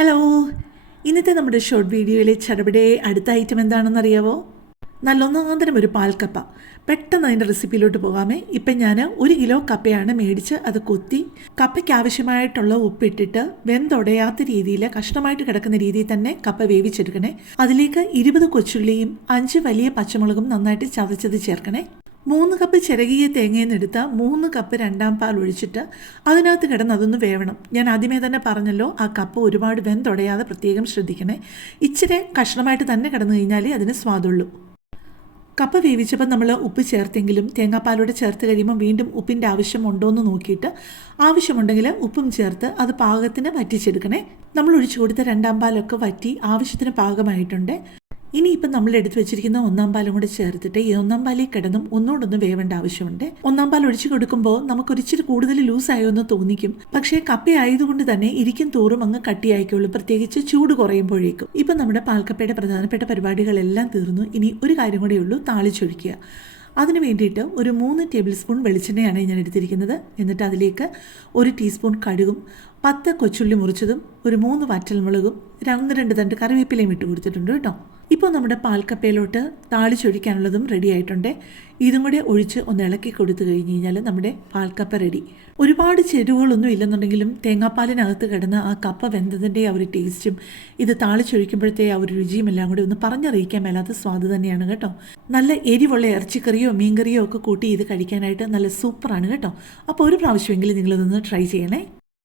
Hello, ഇന്നത്തെ നമ്മുടെ short വീഡിയോയിലെ ചടപടെ അടുത്ത ഐറ്റം എന്താണെന്നറിയാവോ? നല്ലൊന്നാന്തരം ഒരു പാൽക്കപ്പ. പെട്ടെന്ന് അതിൻ്റെ റെസിപ്പിയിലോട്ട് പോകാമേ. ഇപ്പം ഞാൻ 1 കിലോ കപ്പയാണ് മേടിച്ച് അത് കൊത്തി കപ്പയ്ക്ക് ആവശ്യമായിട്ടുള്ള ഉപ്പിട്ടിട്ട് വെന്തുടയാത്ത രീതിയിൽ കഷ്ണമായിട്ട് കിടക്കുന്ന രീതിയിൽ തന്നെ കപ്പ വേവിച്ചെടുക്കണേ. അതിലേക്ക് 20 കൊച്ചുള്ളിയും 5 വലിയ പച്ചമുളകും നന്നായിട്ട് ചതച്ചത് ചേർക്കണേ. 3 കപ്പ് ചിരകിയ തേങ്ങയിൽ നിന്ന് എടുത്ത 3 കപ്പ് രണ്ടാം പാൽ ഒഴിച്ചിട്ട് അതിനകത്ത് കിടന്ന് അതൊന്ന് വേവണം. ഞാൻ ആദ്യമേ തന്നെ പറഞ്ഞല്ലോ, ആ കപ്പ ഒരുപാട് വെന്തുടയാതെ പ്രത്യേകം ശ്രദ്ധിക്കണേ. ഇച്ചിരി കഷ്ണമായിട്ട് തന്നെ കിടന്നു കഴിഞ്ഞാലേ അതിന് സ്വാദുള്ളൂ. കപ്പ വേവിച്ചപ്പോൾ നമ്മൾ ഉപ്പ് ചേർത്തെങ്കിലും തേങ്ങാപ്പാലോടെ ചേർത്ത് കഴിയുമ്പോൾ വീണ്ടും ഉപ്പിൻ്റെ ആവശ്യം ഉണ്ടോ എന്ന് നോക്കിയിട്ട് ആവശ്യമുണ്ടെങ്കിൽ ഉപ്പും ചേർത്ത് അത് പാകത്തിന് വറ്റിച്ചെടുക്കണേ. നമ്മൾ ഒഴിച്ചു കൊടുത്ത രണ്ടാം പാലൊക്കെ വറ്റി ആവശ്യത്തിന് പാകമായിട്ടുണ്ട്. ഇനിയിപ്പം നമ്മൾ എടുത്തു വെച്ചിരിക്കുന്ന 1-ാം പാലും കൂടെ ചേർത്തിട്ട് ഈ 1-ാം പാലിൽ കിടന്നും ഒന്നുകൊണ്ടൊന്ന് വേവേണ്ട ആവശ്യമുണ്ട്. 1-ാം പാൽ ഒഴിച്ചു കൊടുക്കുമ്പോൾ നമുക്കൊരിച്ചിരി കൂടുതൽ ലൂസായോ എന്ന് തോന്നിക്കും. പക്ഷേ കപ്പ ആയതുകൊണ്ട് തന്നെ ഇരിക്കും തോറും അങ്ങ് കട്ടിയായിക്കോളൂ, പ്രത്യേകിച്ച് ചൂട് കുറയുമ്പോഴേക്കും. ഇപ്പം നമ്മുടെ പാൽക്കപ്പയുടെ പ്രധാനപ്പെട്ട പരിപാടികളെല്ലാം തീർന്നു. ഇനി ഒരു കാര്യം കൂടെ ഉള്ളൂ, താളിച്ചൊഴിക്കുക. അതിന് വേണ്ടിയിട്ട് ഒരു 3 ടേബിൾ സ്പൂൺ വെളിച്ചെണ്ണയാണ് ഞാൻ എടുത്തിരിക്കുന്നത്. എന്നിട്ട് അതിലേക്ക് 1 ടീസ്പൂൺ കടുകും 10 കൊച്ചുള്ളി മുറിച്ചതും ഒരു 3 വറ്റൽമുളകും 1-2 തണ്ട് കറിവേപ്പിലയും ഇട്ട് കൊടുത്തിട്ടുണ്ട് കേട്ടോ. ഇപ്പോൾ നമ്മുടെ പാൽക്കപ്പയിലോട്ട് താളിച്ചൊഴിക്കാനുള്ളതും റെഡി ആയിട്ടുണ്ട്. ഇതും കൂടെ ഒഴിച്ച് ഒന്ന് ഇളക്കി കൊടുത്തു കഴിഞ്ഞ് കഴിഞ്ഞാൽ നമ്മുടെ പാൽക്കപ്പ റെഡി. ഒരുപാട് ചേരുവകളൊന്നും ഇല്ലെന്നുണ്ടെങ്കിലും തേങ്ങാപ്പാലിനകത്ത് കിടന്ന് ആ കപ്പ വെന്തതിൻ്റെ ആ ഒരു ടേസ്റ്റും ഇത് താളിച്ചൊഴിക്കുമ്പോഴത്തെ ആ ഒരു രുചിയും എല്ലാം കൂടി ഒന്ന് പറഞ്ഞറിയിക്കാൻ മേലാത്ത സ്വാദ് തന്നെയാണ് കേട്ടോ. നല്ല എരിവുള്ള ഇറച്ചിക്കറിയോ മീൻകറിയോ ഒക്കെ കൂട്ടി ഇത് കഴിക്കാനായിട്ട് നല്ല സൂപ്പറാണ് കേട്ടോ. അപ്പോൾ ഒരു പ്രാവശ്യമെങ്കിലും നിങ്ങളിതൊന്ന് ട്രൈ ചെയ്യണേ.